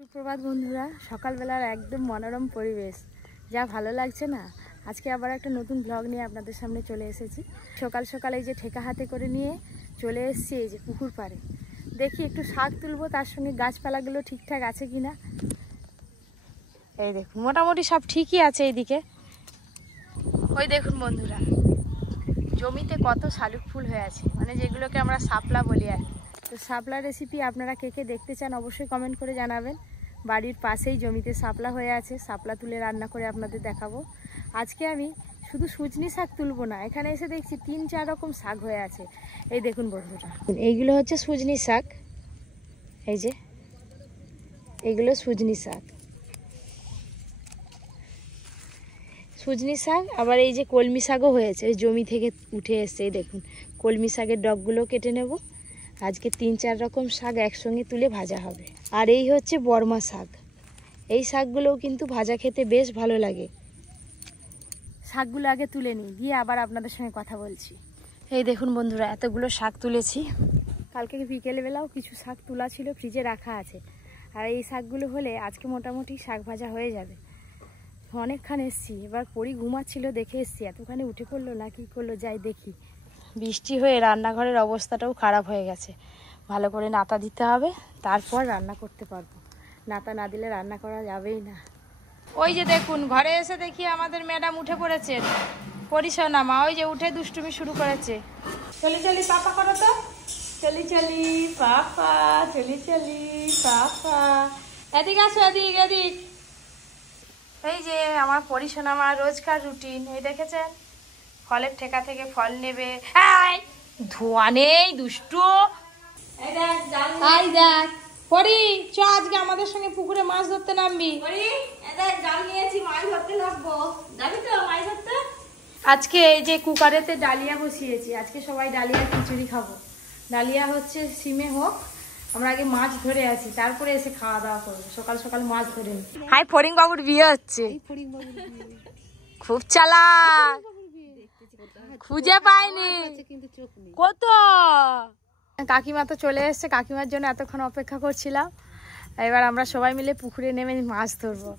সুপ্রভাত বন্ধুরা, সকালবেলার একদম মনোরম পরিবেশ, যা ভালো লাগছে না। আজকে আবার একটা নতুন ব্লগ নিয়ে আপনাদের সামনে চলে এসেছি। সকাল সকাল এই যে ঠেকা হাতে করে নিয়ে চলে এসেছি এই যে পুকুর পাড়ে। দেখি একটু শাক তুলবো, তার সঙ্গে গাছপালাগুলো ঠিকঠাক আছে কিনা। এই দেখুন মোটামুটি সব ঠিকই আছে এইদিকে। ওই দেখুন বন্ধুরা, জমিতে কত শালুক ফুল হয়ে আছে, মানে যেগুলোকে আমরা শাপলা বলি আর কি। তো শাপলা রেসিপি আপনারা কে কে দেখতে চান অবশ্যই কমেন্ট করে জানাবেন। বাড়ির পাশেই জমিতে শাপলা হয়ে আছে, শাপলা তুলে রান্না করে আপনাদের দেখাবো। আজকে আমি শুধু সুজনি শাক তুলবো না, এখানে এসে দেখছি 3-4 রকম শাক হয়ে আছে। এই দেখুন বন্ধুরা, এইগুলো হচ্ছে সুজনি শাক। এই যে এইগুলো সুজনি শাক, সুজনি শাক। আবার এই যে কলমি শাকও হয়েছে, ওই জমি থেকে উঠে এসছে। এই দেখুন কলমি শাকের ডগগুলো কেটে নেব। আজকে 3-4 রকম শাক একসঙ্গে তুলে ভাজা হবে। আর এই হচ্ছে বর্মা শাক। এই শাকগুলোও কিন্তু ভাজা খেতে বেশ ভালো লাগে। শাকগুলো আগে তুলে নিই, দিয়ে আবার আপনাদের সঙ্গে কথা বলছি। এই দেখুন বন্ধুরা, এতগুলো শাক তুলেছি। কালকে বিকেলবেলাও কিছু শাক তোলা ছিল, ফ্রিজে রাখা আছে। আর এই শাকগুলো হলে আজকে মোটামুটি শাক ভাজা হয়ে যাবে। অনেকক্ষণ এসছি, এবার পরি ঘুমাচ্ছিল দেখে এসছি, এতখানি উঠে পড়লো না কি করলো, যাই দেখি। বৃষ্টি হয়ে রান্নাঘরের অবস্থাটাও খারাপ হয়ে গেছে। ভালো করে নাতা দিতে হবে, তারপর রান্না করতে পারবো। নাতা না দিলে রান্না করা যাবেই না। ওই যে দেখুন, ঘরে এসে দেখি আমাদের ম্যাডাম উঠে পড়েছেন। পরিসনা মা ওই যে উঠে দুষ্টুমি শুরু করেছে। চলি চলি পাপা করো তো, চলি চলি পাপা, চলি চলি পাপা। এদিক আসো, এদিক এদিক। এই যে আমার পরিসনা মা রোজকার রুটিন, এই দেখেছেন, ফলের ঠেকা থেকে ফল নেবে। ধোয়া নেই দুষ্টু। দেখ পরি, চ আজকে আমাদের সঙ্গে পুকুরে মাছ ধরতে নামবি। জাল নিয়েছি, মাছ ধরতে নামবো, যাবি তো মাছ ধরতে? আজকে এই যে কুকারেতে ডালিয়া বসিয়েছি, আজকে সবাই ডালিয়া খিচুড়ি খাবো। ডালিয়া হচ্ছে সিমে হোক, আমরা আগে মাছ ধরে আছি, তারপরে এসে খাওয়া দাওয়া করবো। সকাল সকাল মাছ ধরে নি। হাই ফড়িং বাবুর বিয়ে হচ্ছে, খুব চালাক, খুঁজে পাইনি কত। কাকিমা তো চলে এসছে, কাকিমার জন্য এতক্ষণ অপেক্ষা করছিলাম। এবার আমরা সবাই মিলে পুকুরে নেমে মাছ ধরবো।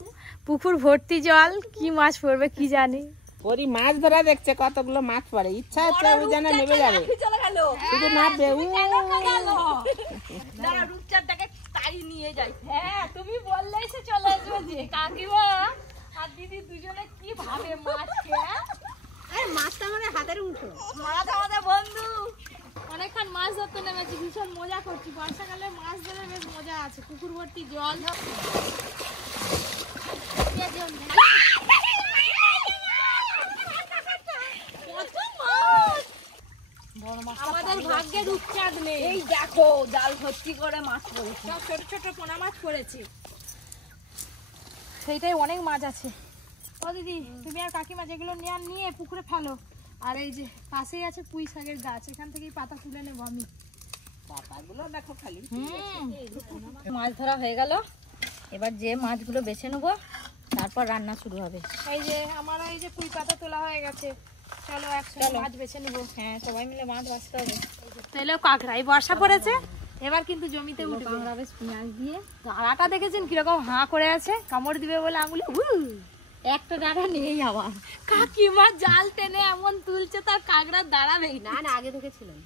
পুকুর ভর্তি জল, কি মাছ পড়বে কি জানি। ওরই মাছ ধরা দেখছে কতগুলো মাছ পড়ে, ইচ্ছা হচ্ছে ওই যেন নেমে যাবে, শুধু নামবে। রূপচাঁদটাকে তাড়ি নিয়ে যাই। হ্যাঁ তুমি বললেই সে চলে আসবে। যে কাকিমা আর দিদি দুজনে কি ভাবে মাছকে। মাছটা আমাদের হাতের মুঠো, মাছ আমাদের বন্ধু। অনেকক্ষণ মাছ ধরতে নেমেছি, ভীষণ মজা করছি। বর্ষাকালে মাছ ধরে বেশ মজা আছে, পুকুর ভর্তি জল। আমাদের ভাগ্যে রূপচাঁদ নেই। এই দেখো জাল ভর্তি করে মাছ পড়েছে, সব ছোট ছোট পোনা মাছ পড়েছে। সেইটাই অনেক মাছ আছে। ও দিদি, তুমি আর কাকিমা যেগুলো নিয়ে পুকুরে ফেলো। আর এই যে পাশেই আছে পুঁই শাকের গাছ, এখান থেকেই পাতা তুলে নেবো আমি। পাতাগুলো দেখো খালি। মাছ ধরা হয়ে গেল, এবার যে মাছগুলো বেছে নেবো, তারপর রান্না শুরু হবে। এই যে আমার এই যে পুঁই পাতা তোলা হয়ে গেছে, চলো একসাথে মাছ বেছে নেবো। হ্যাঁ, সবাই মিলে মাছ বাছতে হবে। তাহলে কাঁকড়া, এই বর্ষা পড়েছে, এবার কিন্তু জমিতে উঠবে। কাঁকড়া বেশ পেঁয়াজ দিয়ে। ডাঁড়াটা দেখেছেন কিরকম হাঁ করে আছে, কামড় দিবে বলে আঙুলে একটা ডাঁড়া নেই আবার। কাকিমা জাল টেনে এমন তুলছে, তার কাঁকড়া দাঁড়াবেই না। না আগে থেকে ছিলাম,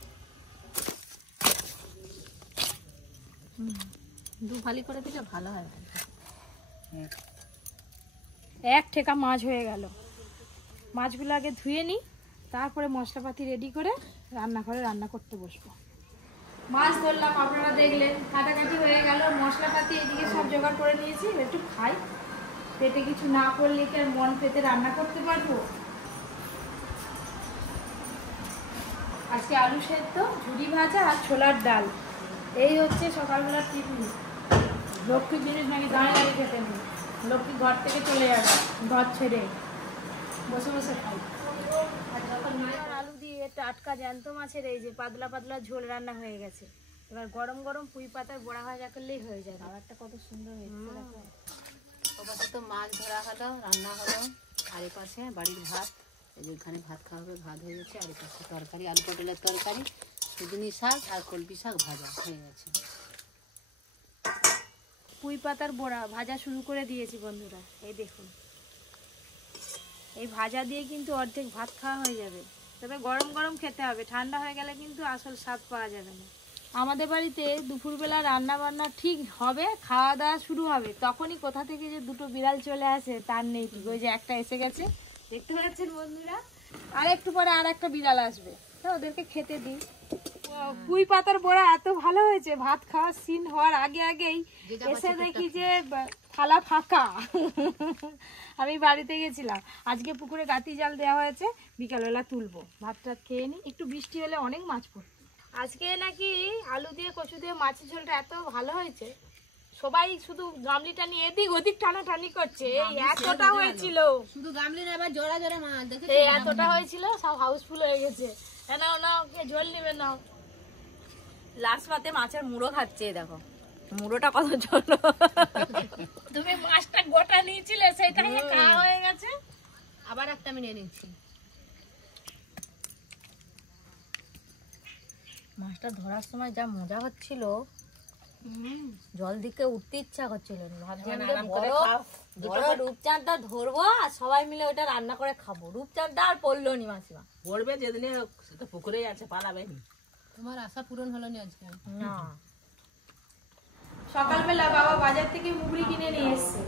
দু ফালি করে দিলে ভালো হয়। এক ঠেকা মাছ হয়ে গেল। মাছগুলো আগে ধুয়ে নিই, তারপরে মশলাপাতি রেডি করে রান্নাঘরে রান্না করতে বসবো। মাছ ধরলাম, আপনারা দেখলেন, কাটাকাটি হয়ে গেল। মশলাপাতি এদিকে সব জোগাড় করে নিয়েছি, একটু খাই। পেটে কিছু না পড়লে কি আর মন পেতে রান্না করতে পারবো? আজকে আলু সেদ্ধ, ঝুড়ি ভাজা আর ছোলার ডাল, এই হচ্ছে সকালবেলার টিফিন। লক্ষ্মীর জিনিস নাকি দাঁড়িয়ে দাঁড়িয়ে খেতে নেই, লক্ষ্মী ঘর থেকে চলে যাবে, ঘর ছেড়ে বসে বসে খাই। আর যখন আলু দিয়ে টাটকা জ্যান্ত মাছের এই যে পাতলা পাতলা ঝোল রান্না হয়ে গেছে। এবার গরম গরম পুঁই পাতার বড়া ভাজা করলেই হয়ে যাবে। আর একটা কত সুন্দর হয়েছে দেখো। ওপাশে তো মাছ ধরা হলো, রান্না হলো, আর এপাশে বাড়ির ভাত, এই যে এখানে ভাত খাওয়া হবে, ভাত হয়ে গেছে। আর এপাশে তরকারি, আলু পটলের তরকারি, সুজনি শাক আর কলমি শাক ভাজা হয়ে গেছে। পুঁই পাতার বড়া ভাজা শুরু করে দিয়েছি বন্ধুরা। এই দেখুন, এই ভাজা দিয়ে কিন্তু অর্ধেক ভাত খাওয়া হয়ে যাবে। তবে গরম গরম খেতে হবে, ঠান্ডা হয়ে গেলে কিন্তু আসল স্বাদ পাওয়া যাবে না। আমাদের বাড়িতে দুপুরবেলা রান্না বান্না ঠিক হবে, খাওয়া দাওয়া শুরু হবে, তখনই কোথা থেকে যে দুটো বিড়াল চলে আসে তার নেই ঠিক। ওই যে একটা এসে গেছে, দেখতে পাচ্ছেন বন্ধুরা, আর একটু পরে আর একটা বিড়াল আসবে, তো ওদেরকে খেতে দিই। পুঁই পাতার বড়া এত ভালো হয়েছে, ভাত খাওয়ার সিন হওয়ার আগে আগেই এসে দেখি যে থালা ফাঁকা। আমি বাড়িতে গেছিলাম, আজকে পুকুরে গাতি জাল দেওয়া হয়েছে, বিকালবেলা তুলবো। ভাতটা খেয়ে নিই, একটু বৃষ্টি হলে অনেক মাছ পড়বে। আজকে নাকি আলু দিয়ে কচু দিয়ে মাছের ঝোলটা এত ভালো হয়েছে, সবাই শুধু গামলিটা নিয়ে এদিক ওদিক টানাটানি করছে। এই এতটা হয়েছিল, শুধু গামলি না, আবার জোড়া জোড়া মাছ দেখে এই এতটা হয়েছিল, সব হাউসফুল হয়ে গেছে। নাও নাও, কে ঝোল নেবে নাও। লাস্ট পাতে মাছের মুড়ো খাচ্ছে, দেখো মুড়োটা কত ঝোল। তুমি মাছটা গোটা নিয়েছিলে, সেটা খাওয়া হয়ে গেছে। আবার একটা আমি নিয়ে নিচ্ছি। মাছটা ধরার সময় যা মজা হচ্ছিল, জল দিকে উঠতে ইচ্ছা করছিল না। ভাবছিলাম যে বড় রূপচাঁদটা ধরবো আর সবাই মিলে ওটা রান্না করে খাবো। রূপচাঁদটা আর পড়লো নি মাসিমা। পড়বে যেদিনে সে তো পুকুরেই আছে, পালাবে নি। তোমার আশা পূরণ হলো না আজকে। না, সকালবেলা বাবা বাজার থেকে মুগরি কিনে নিয়ে এসছে।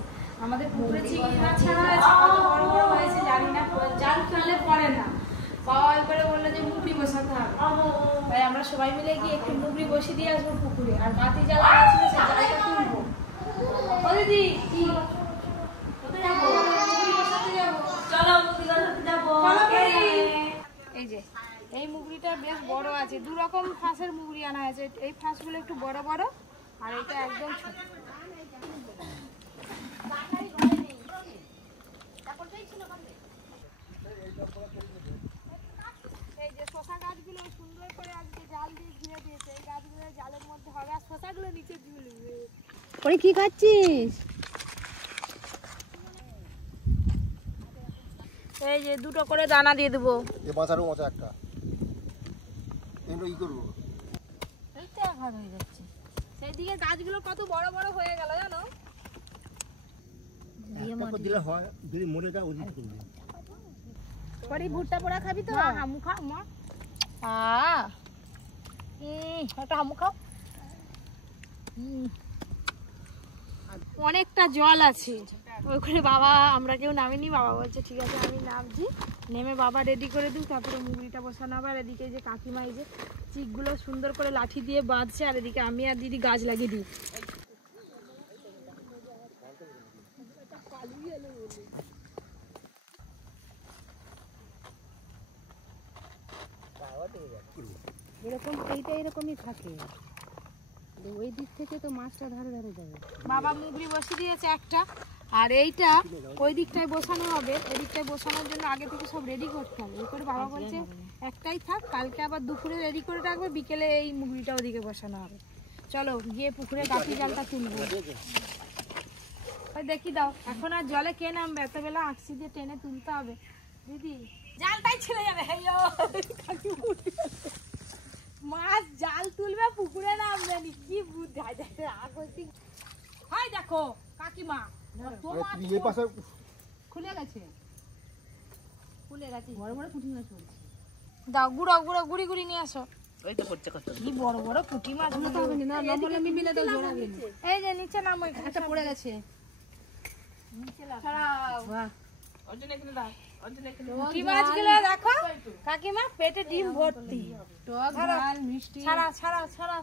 আমাদের পুকুরে চিংড়ি মাছ ছাড়া হয়েছে, কত বড় বড় হয়েছে জানি না, জাল ফেললে পড়ে না। বাবা করে বললো যে মুগরি বসাতে হবে, তাই আমরা সবাই মিলে গিয়ে একটু মুগরি বসিয়ে দিয়ে আসবো পুকুরে। আর গাতি জাল আসলে সেই জালটা তুলবো। ও দিদি, কোথায় যাবো? মুগরি বসাতে যাবো। চলো মুগরি বসাতে যাবো। এই যে এই মুগরিটা বেশ বড় আছে, দু রকম ফাঁসের মুগরি আনা হয়েছে। এই ফাঁসগুলো একটু বড় বড়, আর এটা একদম ছোট। এই যে শশা গাছগুলো সুন্দর করে আজকে জাল দিয়ে ঘিরে দিয়েছে। এই গাছগুলো জালের মধ্যে হবে, আর শশাগুলো নিচে ঝুলবে। ওরে কি খাচ্ছিস? এই যে দুটো করে দানা দিয়ে দেবো। এই বাঁচারও মজা একটা। এগুলো কি করবো? এইটা ভালো হয়ে যাচ্ছে। সেই দিকে গাছগুলো কত বড় বড় হয়ে গেল জানো। একটা দিলে হয়, যদি মরে যায় ওদিকে করবে। পরে ভুট্টা পোড়া খাবি তো? হামু খাও মা। একটা হামু খাও। অনেকটা জল আছে ওইখানে। বাবা, আমরা কেউ নামিনি, বাবা বলছে ঠিক আছে আমি নামছি। নেমে বাবা রেডি করে দিই, তারপরে মুগরিটা বসানো হবে। আর এদিকে যে কাকিমা এই যে চিকগুলো সুন্দর করে লাঠি দিয়ে বাঁধছে, আর এদিকে আমি আর দিদি গাছ লাগিয়ে দিই। এরকম এইটা এরকমই থাকে, ওই দিক থেকে তো মাছটা ধারে ধারে যাবে। বাবা মুগরি বসিয়ে দিয়েছে একটা, আর এইটা ওই দিকটায় বসানো হবে। ওই দিকটায় বসানোর জন্য আগে থেকে সব রেডি করতে হবে। ওই করে বাবা বলছে একটাই থাক, কালকে আবার দুপুরে রেডি করে রাখবে, বিকেলে এই মুগরিটা ওদিকে বসানো হবে। চলো গিয়ে পুকুরে গাঁতি জালটা তুলবো। ওই দেখি দাও, এখন আর জলে কে নামবে, এত বেলা আঁকছি দিয়ে টেনে তুলতে হবে। দিদি জালটাই ছেড়ে যাবে। মাছ জাল তুলবে, পুকুরে নামবে নি, কি বুদ্ধি। হয় দেখো কাকিমা, এই পাশে খুলে গেছে, খুলে গেছে, বড় বড় পুঁটি মাছ পড়ছে। দাও গুঁড়ো গুঁড়ো গুড়ি গুড়ি নিয়ে আসো। ওই তো পড়ছে কত। কি বড় বড় পুঁটি মাছ। না লম্বা লম্বি মিলে দাও, জোড়া গেলে। এই যে নিচে নামো, একটা পড়ে গেছে। বাহ, অর্জুন এখানে দাও, অর্জুন এখানে। পুঁটি মাছগুলো দেখো কাকিমা, পেটে ডিম ভর্তি। টক ঝাল মিষ্টি। ছাড়া ছাড়া ছাড়া।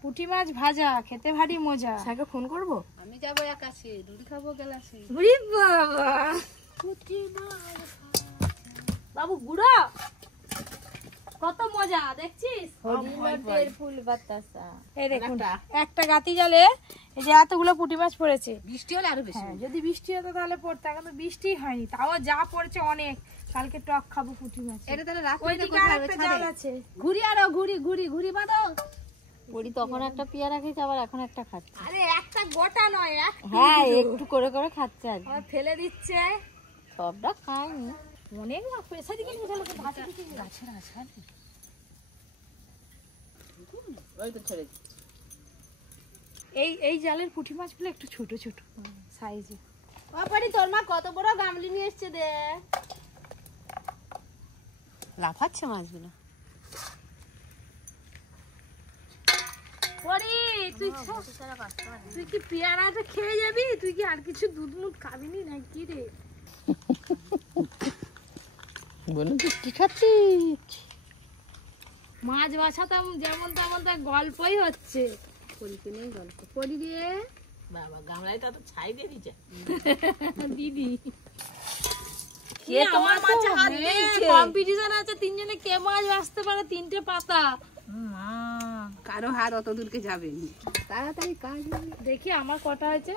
পুঁটি মাছ ভাজা খেতে ভারী মজা। স্যারকে ফোন করবো? আমি যাবো একাশে, রুটি খাবো গেলাসে। উরি বাবা, পুঁটি মাছ বাবু গুঁড়ো, কত মজা দেখছিস। হরিণের ফুল বাতাসা। এই দেখুন একটা গাতি জালে এই যে এতগুলো পুঁটি মাছ পড়েছে। বৃষ্টি হলে আরো বেশি। হ্যাঁ, যদি বৃষ্টি হতো তাহলে পড়তো, এখন তো বৃষ্টি হয়নি, তাও যা পড়েছে অনেক। কালকে টক খাবো পুঁটি মাছ। এটা তাহলে রাখো, ওইদিকে আরেকটা জাল আছে। ঘুরি আরো ঘুরি ঘুরি ঘুরি বাঁধো। বড়ি তখন একটা পেয়ারা খেয়েছে, আবার এখন একটা খাচ্ছে। আরে একটা গোটা নয়, হ্যাঁ, একটু করে করে খাচ্ছে আর আর ফেলে দিচ্ছে। সবটা খায়নি। অনেক পেশা দিকে বুঝালো তো ভাতে দিকে গাছে ওই তো ছেড়ে। এই জালের পুঁটি মাছগুলো একটু ছোট ছোট সাইজে। বাবারি তোর মা কত বড় গামলি নিয়ে এসছে দে। লাফাচ্ছে মাছগুলো। তুই কি পেয়ারাটা খেয়ে যাবি? তুই কি আর কিছু দুধ মুধ খাবি নি নাকি রে? বলুন তুই কি খাচ্ছিস? মাছ বাছাতাম যেমন তেমন তার গল্পই হচ্ছে। পরিকে নেই গল্প করি দিয়ে বাবা গামলায় তো ছাই দিয়ে দিচ্ছে দিদি কে তোমার মাছে হাত দিয়েছে? কম্পিটিশন আছে তিনজনে কে মাছ বাছতে পারে 3টে পাতা। কারো হাত অত দূরকে যাবে না, তাড়াতাড়ি কাজ হবে। দেখি আমার কটা হয়েছে।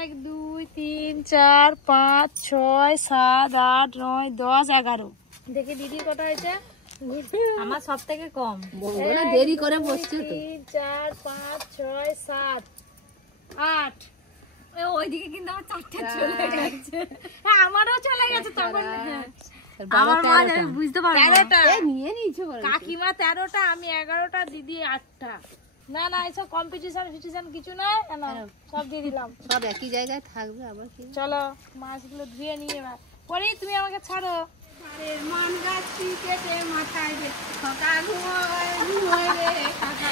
1 2 3 4 5 6 7 8 9 10 11। দেখি দিদি কটা হয়েছে। আমার সব থেকে কম। বন্ধুরা দেরি করে বসছে তো। 3 4 5 6 7 8। ওইদিকে কিন্তু আমার 4টে চলে গেছে। হ্যাঁ আমারও চলে গেছে তখন। আমার মা আমি বুঝতে পারবো না। 13টা নিয়ে নিয়েছে বলে। কাকিমা 13টা, আমি 11টা, দিদি 8টা। না না এসব কম্পিটিশন কিছু নয়, সব দিয়ে দিলাম। সব একই জায়গায় থাকবে আবার কি। চলো মাছগুলো ধুয়ে নিয়ে এবার পরে তুমি আমাকে ছাড়ো। মান গাছ কেটে মাথায় রে খোকা ঘুমোয় ঘুমোয় রে কাকা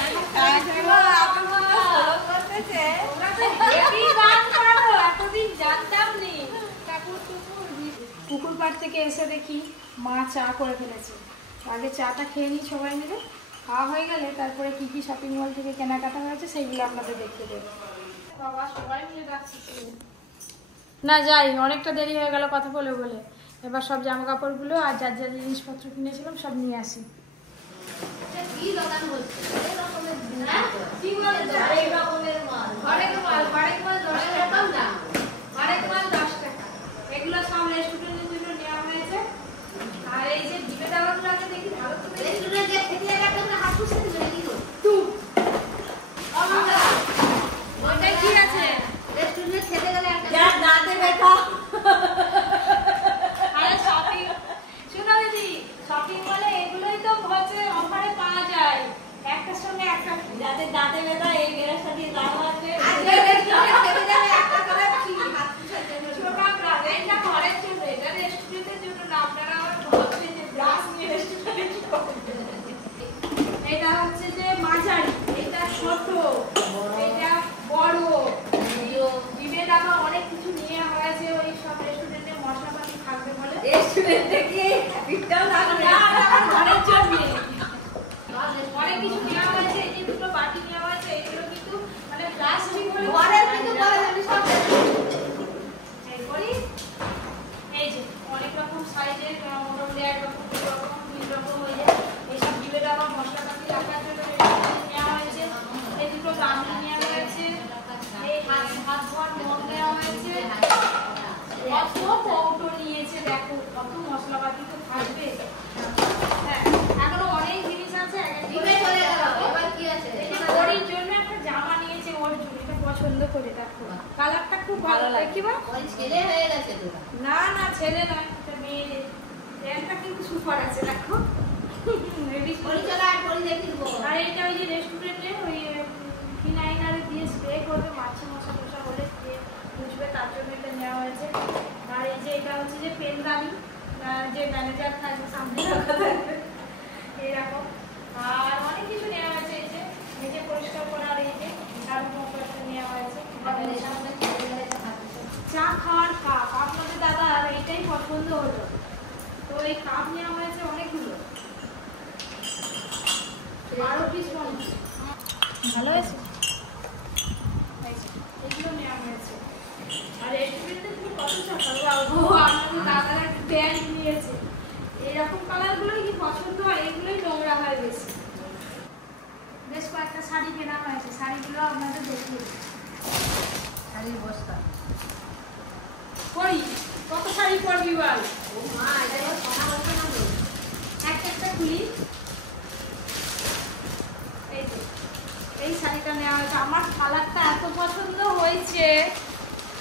এতদিন জানতাম নি। পুকুর পাড় থেকে এসে দেখি মা চা করে ফেলেছে। আগে চাটা খেয়ে নিই সবাই মিলে, খাওয়া হয়ে গেলে তারপরে কি কি শপিং মল থেকে কেনাকাটা হয়েছে সেইগুলো আপনাদের দেখতে দেবো। বাবা সবাই মিলে ডাকছি না, যাই অনেকটা দেরি হয়ে গেল কথা বলে বলে। এবার সব জামা কাপড়গুলো আর যার যা জিনিসপত্র কিনেছিলাম সব নিয়ে আসি। এগুলো সব রেস্টুরেন্টের জন্য নেওয়া হয়েছে। আর এই যে ডিবে ডাবাগুলো আছে দেখি ভালো করে রেস্টুরেন্টে খেতে একটা হাত পুষতে দিবে কি গো তুই ওইটা কি আছে রেস্টুরেন্টে খেতে গেলে একটা যা দাঁতে ব্যথা। আরে শপিং শুনো দিদি, শপিং মলে এগুলোই তো হচ্ছে অফারে পাওয়া যায়, একটার সঙ্গে একটা। যাদের দাঁতে ব্যথা এই বেরার সাথে দাম আছে। আজকে রেস্টুরেন্টে খেতে যাবে একটা করে কি হাত পুষতে দিবে ছোট আমরা এটা ঘরের জন্য, এটা রেস্টুরেন্টের জন্য না। আপনারা ভাবছেন যে ব্রাশ নিয়ে রেস্টুরেন্টে কি করবেন। এটা হচ্ছে যে মাঝারি, এটা ছোট, এটা বড়, ডিবে ডাবা অনেক কিছু নিয়ে হয়েছে। ওই সব রেস্টুরেন্টে মশলাপাতি থাকবে বলে রেস্টুরেন্টে কি বিটটাও থাকবে না, ঘরের জন্য অনেক কিছু নেওয়া হয়েছে। এই যে দুটো বাটি নেওয়া হয়েছে, এগুলো কিন্তু মানে প্লাস্টিক বলে ঘরের কিন্তু বলে আমি সব এই করি। এই যে অনেক রকম সাইজের মোটামুটি একরকম দুরকম 3 রকম হয়ে যায়। এইসব ডিবে ডাবা মশলাপাতি রাখার জন্য নেওয়া হয়েছে। এই দুটো গামলি নেওয়া হয়েছে। এই হাত ধোয়ার মগ নেওয়া হয়েছে। কত কৌটো নিয়েছে দেখো, কত মশলাপাতি তো থাকবে। হ্যাঁ এখনো অনেক জিনিস আছে। এবার কি আছে ওর জন্য একটা জামা নিয়েছে, ওর জন্য এটা পছন্দ করে। দেখো কালারটা খুব ভালো লাগে। কি বল ওই ছেলে হয়ে গেছে তো? না না ছেলে নয়, এটা মেয়ে। একটা কিন্তু সুপার আছে দেখো। আর এটা ওই যে রেস্টুরেন্টে ওই ফিনাইনার দিয়ে স্প্রে করবে, মাছি মশা টশা হলে স্প্রে মুছবে, তার জন্য এটা নেওয়া হয়েছে। আর এই যে এটা হচ্ছে যে পেনদানি, যে ম্যানেজার থাকবে সামনে রাখা থাকবে এইরকম। আর অনেক কিছু নেওয়া হয়েছে। এই যে মেঝে পরিষ্কার করার এই যে ঝাড়ু মশলা নেওয়া হয়েছে। চা খাওয়ার কাপ আপনাদের দাদা এইটাই পছন্দ হলো, তো এই কাপ নেওয়া হয়েছে অনেকগুলো। আরো পিস ভালো হয়েছে, এগুলো নেওয়া হয়েছে। আর রেস্টুরেন্টে তুমি কত টাকা আপনাদের দাদারা একটা প্যান্ট নিয়েছে। এইরকম কালারগুলোই কি পছন্দ হয়, এগুলোই নোংরা হয় বেশি। বেশ কয়েকটা শাড়ি কেনা হয়েছে, শাড়িগুলো আপনাদের দেখিয়ে শাড়ির বস্তা পরি। কত শাড়ি পরবি বল? একটা খুলি। এই যে এই শাড়িটা নেওয়া হয়েছে, আমার কালারটা এত পছন্দ হয়েছে।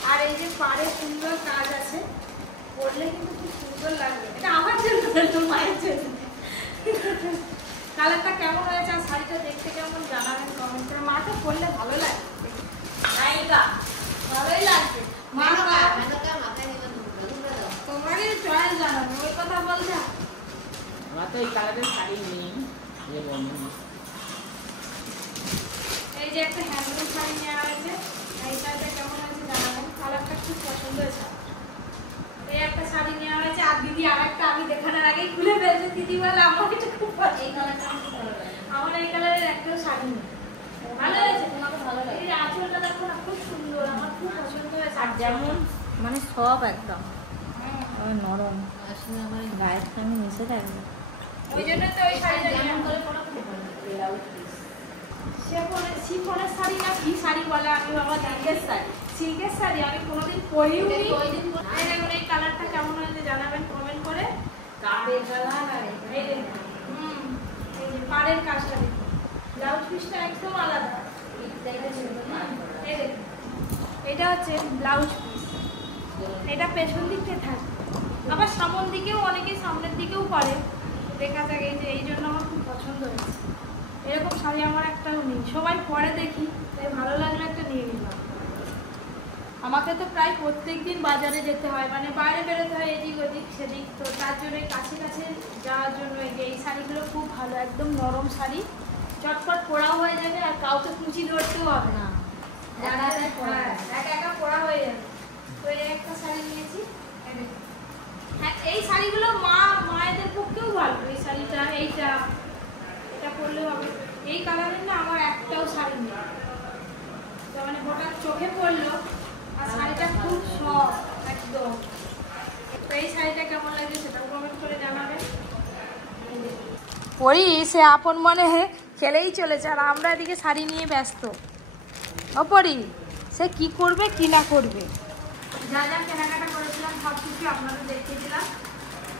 আর এই যে পাড়ে সুন্দর কাজ আছে, পরলে কিন্তু খুব সুন্দর লাগবে। এটা আমার জন্য, তোর মায়ের জন্য। কালারটা কেমন হয়েছে আর শাড়িটা দেখতে কেমন জানাবেন কমেন্টে। মাকে পরলে ভালো লাগে, নায়িকা ভালোই লাগছে। মা তোমারই চয়েস জানাবে, ওই কথা বলছে। আমার তো এই কালারের শাড়ি নেই। এই যে একটা হ্যান্ডলুম শাড়ি নেওয়া হয়েছে, এই শাড়িটা কেমন হয়েছে জানাবেন। কালারটা খুব পছন্দ হয়েছে। এই একটা শাড়ি নেওয়া হয়েছে, আর দিদি আর একটা আমি দেখানোর আগেই খুলে ফেলছে। দিদি বলে আমার এটা খুব পছন্দ, আমার এই কালারের একটাও শাড়ি নেই। ভালো হয়েছে, তোমাকে ভালো লাগে। এই আঁচলটা দেখো না, খুব সুন্দর, আমার খুব পছন্দ হয়েছে। আর যেমন মানে সব একদম নরম, আসলে আমার গায়ের সঙ্গে মিশে থাকবে, ওই জন্য তো ওই শাড়িটা যেমন নিলাম। করে পড়া খুব ভালো ব্লাউজ পিস। শিফনের শাড়ি না কি শাড়ি বলে, আমি বাবা সিল্কের শাড়ি, সিল্কের শাড়ি আমি কোনোদিন পরিও নি। এই দেখুন এই কালারটা কেমন হয়েছে জানাবেন কমেন্ট করে। কাপের কালার আর এই দেখুন, এই যে পাড়ের কাজটা দেখুন, ব্লাউজ পিসটা একদম আলাদা। এই দেখুন, এটা হচ্ছে ব্লাউজ পিস, এটা পেছন দিকে থাকে, আবার সামনের দিকেও অনেকে সামনের দিকেও করে, দেখা যাক। এই যে এই জন্য আমার খুব পছন্দ হয়েছে। এরকম শাড়ি আমার একটাও নেই, সবাই পরে দেখি, তাই ভালো লাগলে একটা নিয়ে নিলাম। আমাকে তো প্রায় প্রত্যেকদিন বাজারে যেতে হয়, মানে বাইরে বেরোতে হয় এদিক ওদিক সেদিক, তো তার জন্য কাছে কাছে যাওয়ার জন্য এই যে এই শাড়িগুলো খুব ভালো, একদম নরম শাড়ি, চটপট পরাও হয়ে যাবে আর কাউকে কুচি ধরতেও হবে না, একা একা পরা হয়ে যাবে। তো এই একটা শাড়ি নিয়েছি। হ্যাঁ, এই শাড়িগুলো মায়েদের পক্ষেও ভালো। এই শাড়িটা, এইটা, এটা পরলেও হবে। এই কালারের না আমার একটাও শাড়ি নেই, তো মানে হঠাৎ চোখে পড়লো, আর শাড়িটা খুব সফট একদম। তো এই শাড়িটা কেমন লাগে সেটাও কমেন্ট করে জানাবেন। পরি সে আপন মনে খেলেই চলেছে, আর আমরা এদিকে শাড়ি নিয়ে ব্যস্ত। অপরি সে কি করবে কি না করবে। যা যা কেনাকাটা করেছিলাম সব কিছু আপনাদের দেখিয়েছিলাম।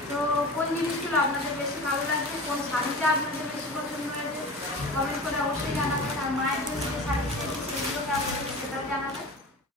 তো কোন জিনিসগুলো আপনাদের বেশি ভালো লাগবে, কোন শাড়িটা আপনাদের বেশি পছন্দ হয়েছে কমেন্ট করে অবশ্যই জানাবেন। আর মায়ের জন্য যে শাড়ি সেগুলো কেমন সেটাও জানাবেন।